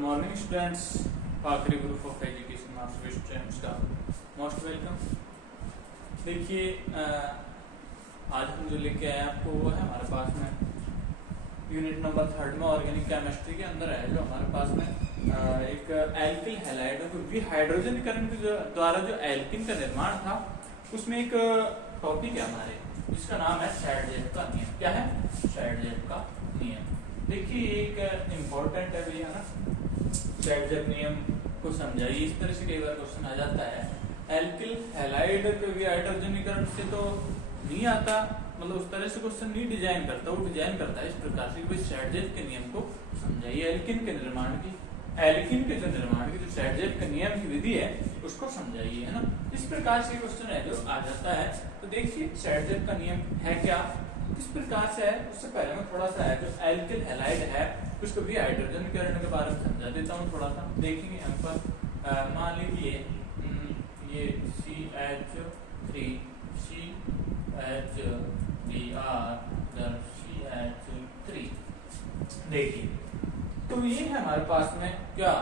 Morning students, आखिरी group of education master students का most welcome. देखिए आज हम जो लेके आए आपको वो है हमारे पास में यूनिट नंबर 3 में ऑर्गेनिक केमिस्ट्री के अंदर है जो हमारे पास में एक एल्किल हैलाइड विहाइड्रोजनीकरण के द्वारा जो एल्किन का निर्माण था उसमें एक टॉपिक है हमारे जिसका नाम है शैडजेफ का नियम। क्या है? शैडजेफ का नियम। देखिए एक इम्पोर्टेंट है भैया ना, शैडजेफ नियम को समझाइए। इस तरह से कई बार क्वेश्चन आ जाता है, एल्किल हैलाइड विहाइड्रोजनीकरण से तो नहीं आता, मतलब उस तरह से क्वेश्चन नहीं डिजाइन करता, वो डिजाइन करता है इस प्रकार से कि शैडजेफ के नियम को समझाइए। एल्किन के निर्माण की जो निर्माण की जो शैडजेफ का नियम की विधि है उसको समझाइए, है ना। इस प्रकार से क्वेश्चन है जो आ जाता है। तो देखिए शैडजेफ का नियम है क्या, किस प्रकार से है। उससे पहले मैं थोड़ा सा है जो एल्किल हैलाइड है उसको भी हाइड्रोजनीकरण के बारे में समझा देता हूँ। थोड़ा सा देखेंगे यहाँ पर मान लीजिए ये CH3 CH3 देखिए तो ये है हमारे पास में क्या,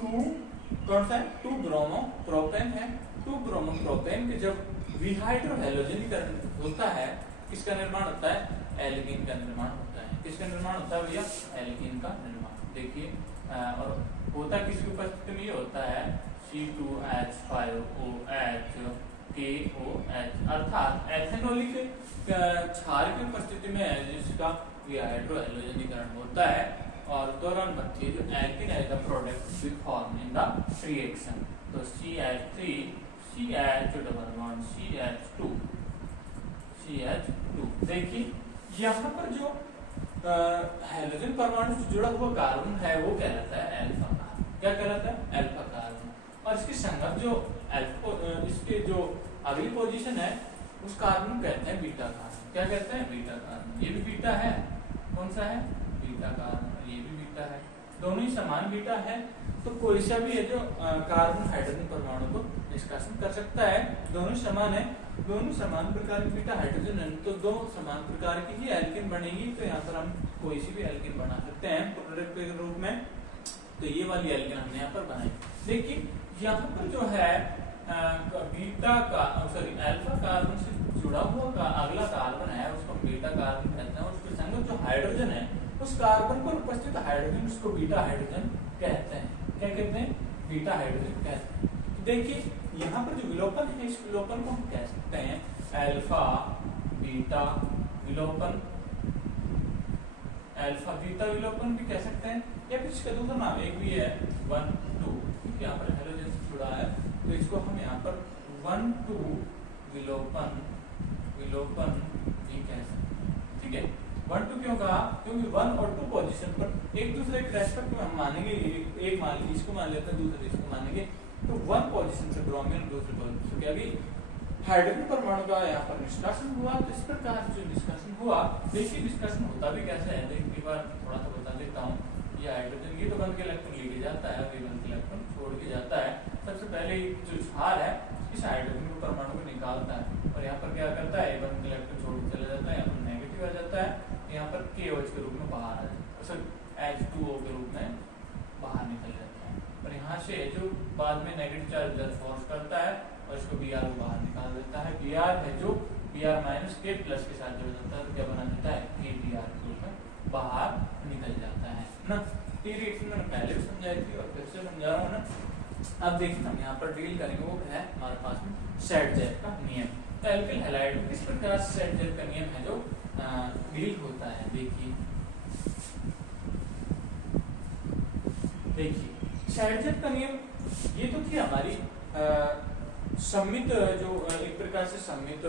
कौन सा है 2 ब्रोमो प्रोपेन है। 2 ब्रोमो प्रोपेन के जब विहाइड्रोहैलोजनीकरण होता है किसका निर्माण होता है? एल्कीन का निर्माण होता है। किसका निर्माण होता है भैया? एल्कीन का निर्माण। देखिए और होता किसकी उपस्थिति में होता है? C2H5OH KOH अर्थात एथेनॉलिक क्षार की उपस्थिति में है जिसका विहाइड्रोहैलोजनीकरण होता है और दौरान बनती है जो एल्कीन है the product will form in the reaction. तो CH3 CH2 CH2। देखिए यहाँ पर जो हाइड्रोजन परमाणु से जुड़ा हुआ कार्बन है वो कहलाता है अल्फा कार्बन। क्या कहलाता है? Alpha carbon. और इसकी संगत जो इसके जो अगली पोजीशन है उस कार्बन को कहते हैं बीटा कार्बन। क्या कहते हैं? Beta carbon. ये भी बीटा है, कौन सा है? Beta carbon. ये भी बीटा है, दोनों ही समान बीटा है। तो कोई सा भी है जो कार्बन हाइड्रोजन परमाणु को निष्कासन कर सकता है। दोनों समान है, दोनों समान प्रकार की बीटा हाइड्रोजन है तो दो समान प्रकार की ही एल्कीन बनेगी। तो यहाँ पर हम कोई सी भी एल्कीन बना सकते हैं प्रोडक्ट के रूप में। तो ये वाली एल्कीन हमने यहाँ पर बनाई। देखिए यहाँ पर जो है बीटा का अल्फा कार्बन से जुड़ा हुआ का अगला कार्बन है उसको बीटा कार्बन कहते हैं। उसके संग जो हाइड्रोजन है उस कार्बन पर उपस्थित हाइड्रोजन उसको बीटा हाइड्रोजन कहते हैं। क्या कहते हैं? बीटा हाइड्रोजन कहते हैं। तो देखिए यहाँ पर जो विलोपन है इस विलोपन को हम कह सकते हैं अल्फा बीटा विलोपन। अल्फा बीटा विलोपन भी कह सकते हैं या फिर इसका दूसरा नाम एक भी है 1 2, क्योंकि यहाँ पर हाइड्रोजन से जुड़ा है तो इसको हम यहाँ पर 1 2 विलोपन भी कह सकते हैं। ठीक है, 1 2 क्यों कहा? क्योंकि 1 और 2 पोजीशन पर एक दूसरे के रेस्पेक्ट में हम मानेंगे, एक मान लीजिए इसको मान लेते हैं दूसरे इसको मानेंगे। तो 1 पोजीशन से ब्रोमीन दूसरे पोजीशन से अभी हाइड्रोजन परमाणु का यहाँ पर निष्कासन हुआ। तो इस प्रकार जो निष्कासन हुआ, देखिए निष्कासन होता भी कैसे है। देखिए बार थोड़ा सा बता देता हूँ। ये हाइड्रोजन ये तो बन के इलेक्ट्रॉन लेके जाता है, ये बन के इलेक्ट्रॉन छोड़ के जाता है। सबसे पहले जो क्षार है इस हाइड्रोजन को परमाणु को निकालता है और यहाँ पर क्या करता है, बन के इलेक्ट्रॉन छोड़ के चला जाता है, यहाँ पर नेगेटिव आ जाता है, यहाँ पर KOH के रूप में बाहर आ जाता है, H2O के रूप में बाहर निकल जाता है। और यहाँ से जो बाद में नेगेटिव चार्ज फोर्स करता है और इसको Br को बाहर निकाल देता है। Br है जो Br माइनस K प्लस के साथ जुड़ जाता है तो क्या बना देता है? KBr के रूप में बाहर निकल जाता है ना। ये रिएक्शन मैंने पहले भी समझाई थी और फिर से समझा रहा हूँ ना। अब देखिए हम यहाँ पर डील करेंगे वो है हमारे पास में शैडजेफ का नियम। तो एल्किल हैलाइड में किस प्रकार से शैडजेफ का नियम है जो डील होता है। देखिए शैडजेफ का नियम ये तो थी हमारी सम्मित जो एक प्रकार से सम्मित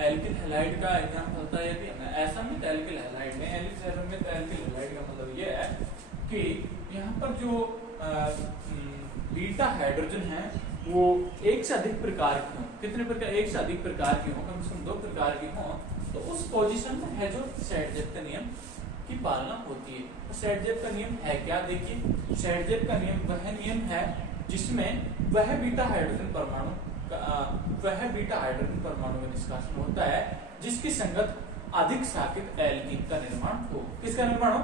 एल्किल हैलाइड का एग्जाम्पल होता है। यदि हमें असम्मित एल्किल हैलाइड में असम्मित एल्किल हैलाइड का मतलब ये है कि यहाँ पर जो बीटा हाइड्रोजन है वो एक से अधिक प्रकार की हो। कितने प्रकार? एक से अधिक प्रकार की हो, कम से कम 2 प्रकार की हो। तो उस पोजीशन में है जो शैडजेफ का नियम की पालना होती है। तो शैडजेफ का नियम है क्या? देखिए शैडजेफ का नियम वह नियम है जिसमें वह बीटा हाइड्रोजन परमाणु का निष्कासन होता है जिसकी संगत अधिक शाखित एल्कीन का निर्माण हो। किसका निर्माण हो?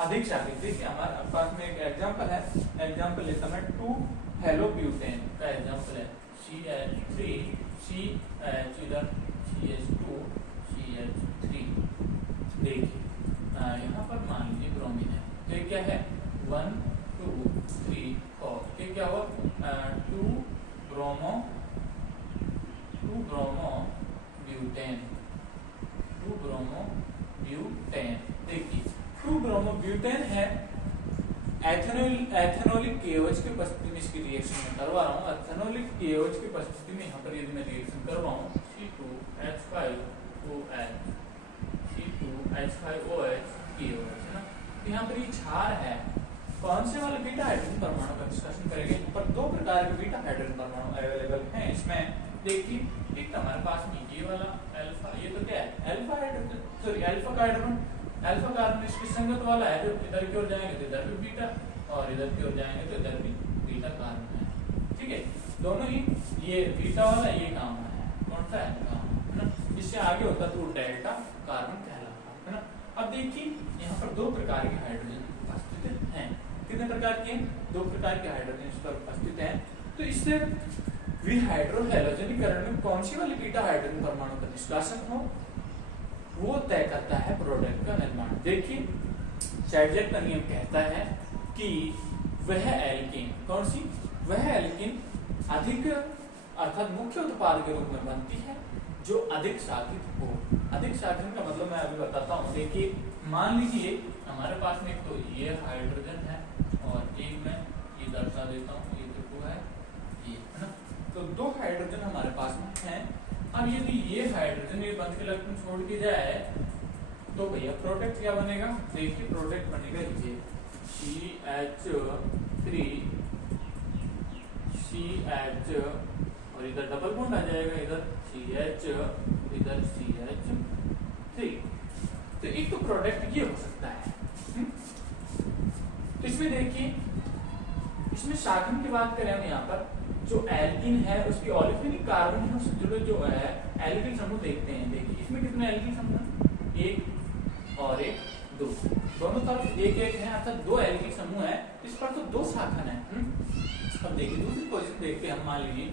अधिक शाखित। देखिए हमारे पास में एक एग्जांपल है, एग्जांपल लेता मैं 2 हेलो ब्यूटेन का एग्जांपल है CH3 CH इधर CH2 CH3। देखिए यहाँ पर मान लीजिए ब्रोमीन है, तो ये क्या है 1 2 3 4, ये क्या हुआ 2 ब्रोमो ब्यूटेन, 2 ब्रोमो ब्यूटेन। देखिए 2 ब्रोमो ब्यूटेन है, एथेनोलिक KOH की उपस्थिति में इसकी रिएक्शन में करवा रहा हूँ। एथेनोलिक KOH की उपस्थिति में यहाँ पर यदि मैं रिएक्शन करवाऊँ C2H5OH C2H5OH KOH है ना, तो यहाँ पर ये क्षार है। कौन से वाले बीटा हाइड्रोजन परमाणु का डिस्कशन करेंगे। यहाँ पर 2 प्रकार के बीटा हाइड्रोजन परमाणु अवेलेबल हैं इसमें। देखिए एक हमारे पास में ये वाला अल्फा, ये तो क्या है alpha hydrogen, sorry alpha carbon, alpha carbon इसकी संगत वाला है, जो इधर की ओर जाएंगे तो इधर भी बीटा और इधर की ओर जाएंगे तो इधर भी बीटा कार्बन है। ठीक है, दोनों ही ये बीटा वाला ये काम है, कौन सा है काम है ना, इससे आगे होता तो डेल्टा कार्बन कहलाता है ना। अब देखिए यहाँ पर 2 प्रकार के हाइड्रोजन उपस्थित हैं। कितने प्रकार के? 2 प्रकार के हाइड्रोजन इस पर उपस्थित हैं। तो इससे विहाइड्रोहैलोजनीकरण में कौन सी वाली बीटा हाइड्रोजन परमाणु का निष्कासन हो, वो तय करता है प्रोडक्ट का निर्माण। देखिए शैडजेट का नियम कहता है कि वह एल्कीन, कौन सी, वह एल्कीन अधिक अर्थात मुख्य उत्पाद के रूप में बनती है जो अधिक शाखित हो। अधिक शाखित का मतलब मैं अभी बताता हूँ। देखिए मान लीजिए हमारे पास में एक तो ये हाइड्रोजन है और एक मैं ये दर्शा देता हूँ, ये तो है ये है ना, तो 2 हाइड्रोजन हमारे पास में हैं। अब यदि ये हाइड्रोजन ये बंद के इलेक्ट्रॉन छोड़ के जाए तो भैया प्रोडक्ट क्या बनेगा। देखिए प्रोडक्ट बनेगा ये CH3 CH और इधर डबल बॉन्ड आ जाएगा, इधर CH इधर CH3। तो एक तो प्रोडक्ट ये हो सकता है। तो इसमें देखिए इसमें शाखन की बात करें हम, यहाँ पर जो एल्कीन है उसकी ऑलिफिनिक कार्बन है उससे जुड़े जो है एल्किल समूह देखते हैं। देखिए इसमें कितने एल्किल समूह हैं, 1 और 1 2, दोनों तरफ 1 1 है, अर्थात 2 एल्किल समूह है। इस पर तो 2 शाखन है। अब देखिए दूसरी पोजीशन देखते हैं हम, मान लीजिए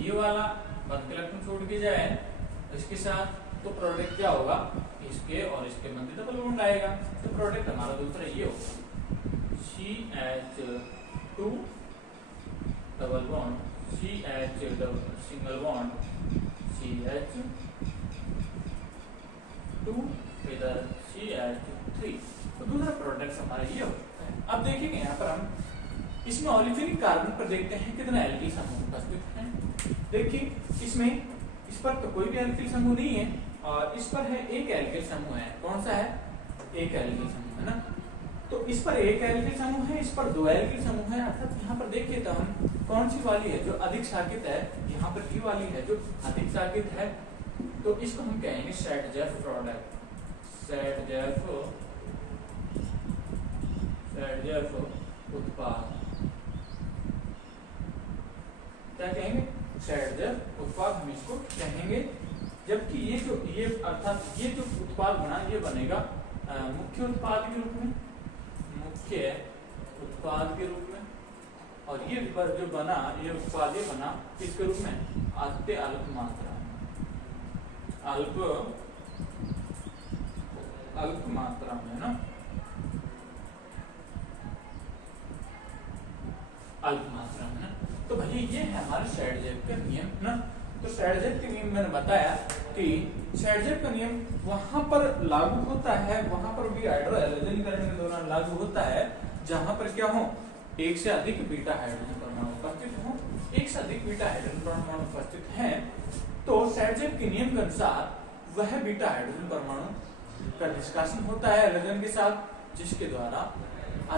ये वाला बंद इलेक्ट्रॉन छोड़ के जाए इसके साथ, तो प्रोडक्ट क्या होगा, इसके और इसके मध्य डबल बॉन्ड आएगा, तो प्रोडक्ट हमारा दूसरा ये होगा CH2 double bond CH single bond CH2 इधर CH3, तो दूसरा प्रोडक्ट हमारा ये होता है। अब देखेंगे यहाँ पर हम इसमें ऑलिफिनिक कार्बन पर देखते हैं कितना एल्किल समूह उपस्थित है। देखिए इसमें इस पर तो कोई भी एल्किल समूह नहीं है और इस पर है एक एल्किल समूह है। कौन सा है, एक एल्किल समूह है ना। तो इस पर एक एल्किल समूह है, इस पर 2 एल्किल समूह है, अर्थात यहाँ पर देखिए तो हम कौन सी वाली है जो अधिक शाखित है, यहाँ पर ये वाली है जो अधिक शाखित है, तो इसको हम कहेंगे शैडजेफ प्रोडक्ट, शैडजेफ उत्पाद। क्या कहेंगे, शैडजेफ उत्पाद हम इसको कहेंगे। जबकि ये अर्थात ये जो उत्पाद बना ये बनेगा मुख्य उत्पाद के रूप में, मुख्य उत्पाद के रूप में, और ये जो बना ये उत्पाद ये बना किसके रूप में, अत्य अल्प मात्रा में, अल्प मात्रा में ना, अल्प मात्रा में ना। तो भाई ये है हमारे शैडजेफ का नियम ना। तो शैडजेफ के नियम मैंने बताया कि शैडजेफ का नियम वहां पर लागू होता है, वहां पर भी हाइड्रोहैलोजनीकरण के दौरान लागू होता है जहां पर क्या हो, एक से अधिक बीटा हाइड्रोजन परमाणु उपस्थित हो, एक से अधिक बीटा हाइड्रोजन परमाणु उपस्थित हैं, तो शैडजेफ के नियम के अनुसार वह बीटा हाइड्रोजन परमाणु का निष्कासन होता है हाइड्रोजन के साथ, जिसके द्वारा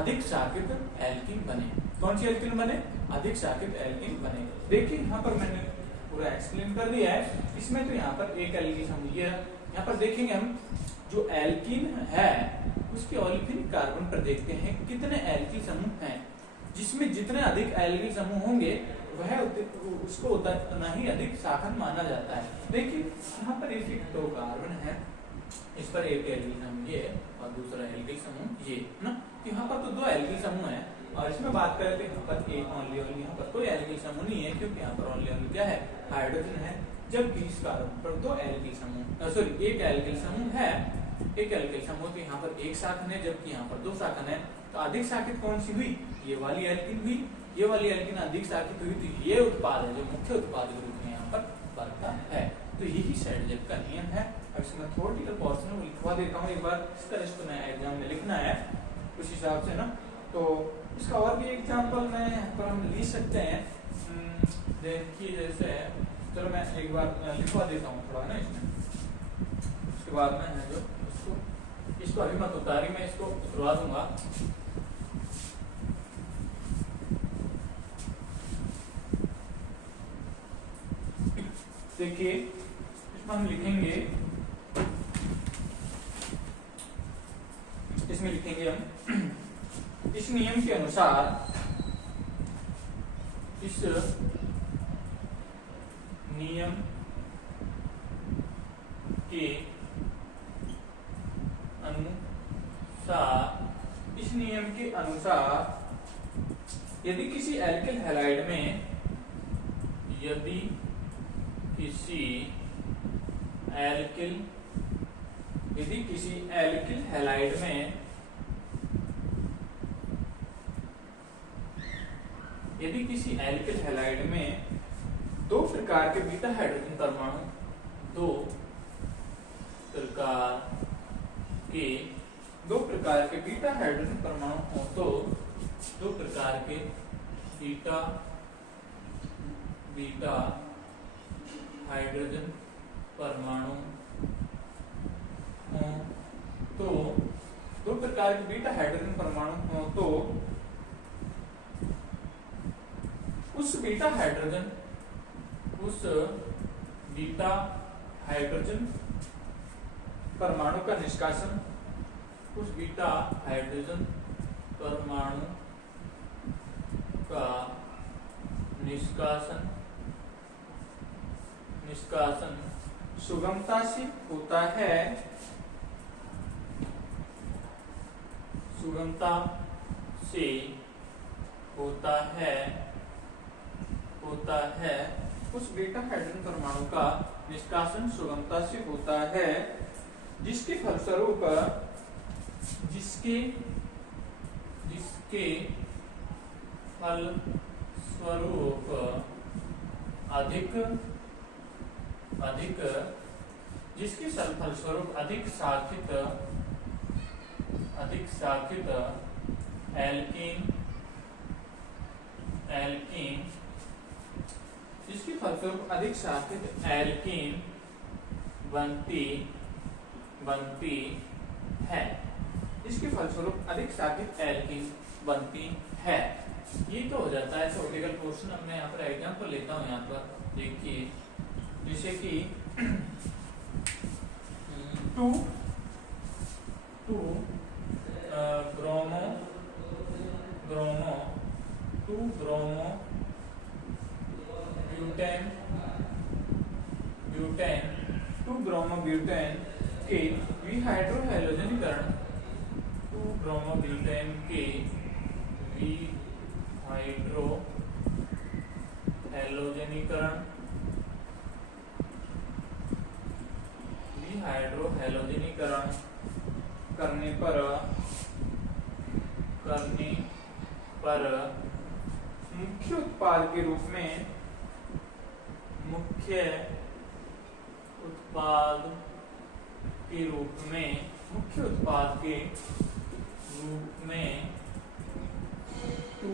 अधिक शाखित एल्कीन बने। कौन सी एल्कीन बने, अधिक शाखित एल्कीन बने। देखिए यहाँ पर मैंने पूरा एक्सप्लेन कर दिया है। इसमें तो यहाँ पर एक एल्कीन समूह है, यहाँ पर देखेंगे हम जो एल्कीन है उसके ऑलिफिनिक कार्बन पर देखते हैं कितने एल्कीन समूह हैं, जिसमें जितने अधिक एल्कीन समूह होंगे वह उसको उतना ही अधिक शाखन माना जाता है। देखिए यहाँ पर एक 2 कार्बन है, इस पर एक एल्किल समूह ये और दूसरा एल्किल समूह ये ना। यहाँ पर तो दो एल्किल समूह है और इसमें बात करें तो यहाँ पर एक ओनली और यहाँ पर कोई एल्किल समूह नहीं है क्योंकि यहाँ पर ओनली क्या है, हाइड्रोजन है। जबकि इस कार्बन पर दो एल्किल समूह सॉरी एक एल्किल समूह है, एक एल्किल समूह तो यहाँ पर एक शाखन है जबकि यहाँ पर दो शाखन है। तो अधिक शाखित कौन सी हुई, ये वाली एल्किन हुई, ये वाली एल्किन अधिक शाखित हुई। तो ये उत्पाद है जो मुख्य उत्पाद के रूप में यहाँ पर बनता है। तो यही सेडजेप का नियम है। अब इसमें थ्योरेटिकल पोर्शन में लिखवा देता हूँ एक बार, इसका इसको नया एग्जाम में लिखना है उस हिसाब से ना। तो इसका और भी एग्जाम्पल मैं यहाँ पर हम लिख सकते हैं। देखिए जैसे चलो मैं एक बार लिखवा देता हूँ थोड़ा ना इसमें, उसके बाद में है जो इसको अभी मत उतारी, मैं इसको उतरवा दूंगा। देखिए इसमें हम लिखेंगे, इसमें लिखेंगे हम इस नियम के अनुसार, इस नियम के अनुसार, इस नियम के अनुसार यदि किसी एल्किल हैलाइड में, यदि किसी एल्किल हैलाइड में, यदि किसी एल्किल हैलाइड में दो प्रकार के बीटा हाइड्रोजन परमाणु, दो प्रकार के बीटा हाइड्रोजन परमाणु हो तो दो प्रकार के बीटा हाइड्रोजन परमाणु हो तो दो प्रकार के बीटा हाइड्रोजन परमाणु हो तो उस बीटा हाइड्रोजन परमाणु का निष्कासन, उस बीटा हाइड्रोजन परमाणु का निष्कासन सुगमता से होता है, सुगमता से होता है, उस बीटा हाइड्रोजन परमाणु का निष्कासन सुगमता से होता है, जिसके फलस्वरूप अधिक शाखित एल्कीन जिसके फलस्वरूप अधिक शाखित एल्कीन बनती है, इसके फलस्वरूप अधिक शाखित एल्कीन बनती है। ये तो हो जाता है थ्योरेटिकल पोर्शन। अब मैं यहाँ पर एग्जाम्पल लेता हूँ। यहाँ पर देखिए जैसे कि टू ब्रोमो ब्यूटेन के विहाइड्रोहैलोजनीकरण, 2-ब्रोमोब्यूटेन के विहाइड्रोहैलोजनीकरण करने पर मुख्य उत्पाद के रूप में टू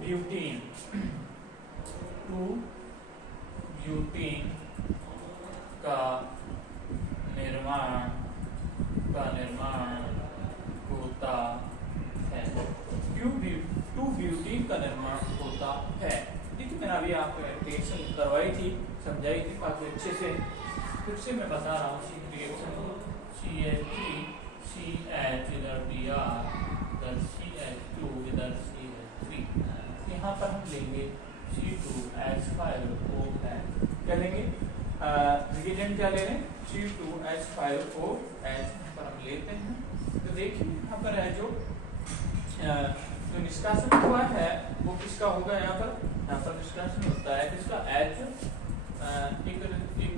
ब्यूटीन का निर्माण होता है। टू ब्यूटीन का निर्माण होता है। देखिए मैंने अभी आपको रिएक्शन करवाई थी, समझाई थी काफी अच्छे से। फिर से मैं बता रहा हूँ रिएक्शन CH3 CH इधर Br इधर CH2 इधर CH3। यहाँ पर हम लेंगे C2H5O है। क्या लेंगे? रिएजेंट क्या ले रहे हैं, C2H5OH पर हम लेते हैं। तो देखिए यहाँ पर है जो निष्कासन हुआ है वो किसका होगा, यहाँ पर निष्कासन होता है किसका, H एक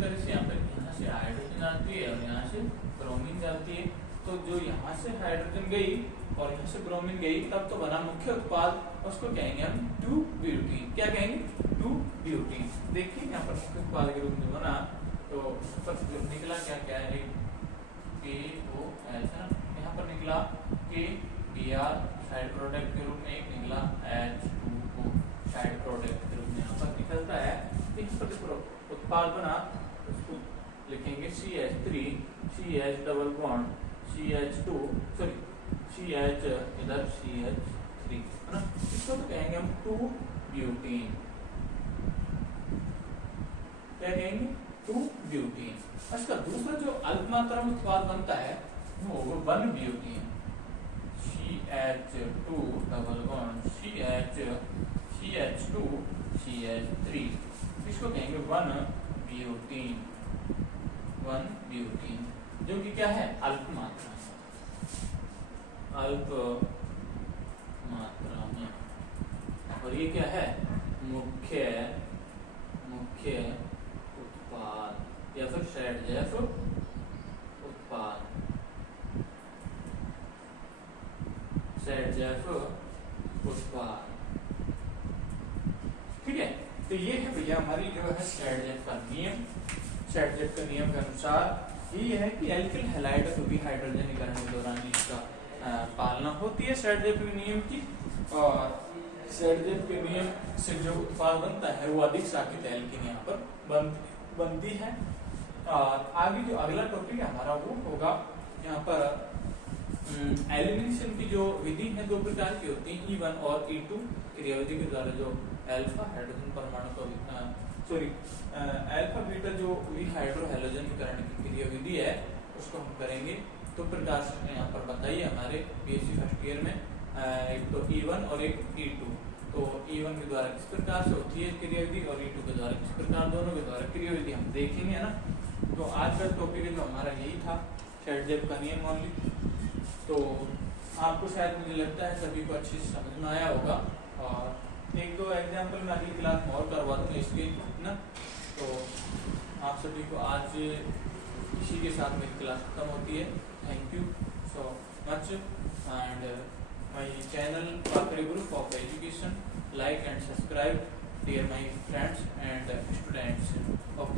तरह से यहाँ से हाइड्रोजन आती है और यहाँ से ब्रोमीन जाती है। तो जो यहाँ से हाइड्रोजन गई और यहाँ से ब्रोमीन गई तब तो बना मुख्य उत्पाद, उसको कहेंगे हम 2-ब्यूटीन। क्या कहेंगे, 2-ब्यूटीन। देखिए यहाँ पर मुख्य उत्पाद के रूप में बना तो पर निकला क्या क्या है, KOH है, यहाँ पर निकला KBr साइड प्रोडक्ट के रूप में, एक निकला H2O साइड प्रोडक्ट के रूप में यहाँ पर निकलता है। इस पर उत्पाद बना उसको लिखेंगे CH3 CH double bond CH2 sorry CH इधर CH3 है ना, इसको तो कहेंगे हम 2-ब्यूटीन। क्या कहेंगे, 2-ब्यूटीन। इसका दूसरा जो अल्प मात्रा में उत्पाद बनता है वो 1-ब्यूटीन, CH2 double bond CH2 CH3, इसको कहेंगे 1-ब्यूटीन। 1-ब्यूटीन जो कि क्या है, अल्प मात्रा में, अल्प मात्रा में। और ये क्या है, मुख्य उत्पाद या फिर सैडजेफ उत्पाद, सैडजेफ उत्पाद। ठीक है, तो ये है भैया हमारी जो है सैडजेफ का नियम। सैडजेफ के नियम के अनुसार ये है कि एल्किल हैलाइड को भी हाइड्रोजनीकरण के दौरान इसका पालना होती है सैडजेफ के नियम की, और सैडजेफ के नियम से जो उत्पाद बनता है वो अधिक शाखित एल्किन यहाँ पर बनती है। और आगे जो अगला टॉपिक है हमारा वो होगा यहाँ पर एलिमिनेशन की जो विधि है, दो प्रकार की होती है, E1 और E2 क्रियाविधि के द्वारा जो अल्फा हाइड्रोजन परमाणु का अल्फा बीटा जो हाइड्रो हैलोजनीकरण की क्रियाविधि है उसको हम करेंगे। तो प्रकार से यहाँ पर बताइए हमारे बीएससी फर्स्ट ईयर में एक तो E1 और एक E2। तो E1 के द्वारा किस प्रकार से होती है क्रियाविधि और E2 के द्वारा किस प्रकार, दोनों के द्वारा क्रियाविधि हम देखेंगे, है ना। तो आज का टॉपिक जो हमारा यही था, सैडजेफ का नियम ओनली। तो आपको शायद मुझे लगता है सभी को अच्छी से समझ में आया होगा, और एक दो एग्जाम्पल मैं अगली क्लास में और करवा दूँगा इसके, ना। तो आप सभी को आज इसी के साथ मेरी क्लास खत्म होती है। Thank you so much and my channel Pakhare group of education, like and subscribe dear my friends and students of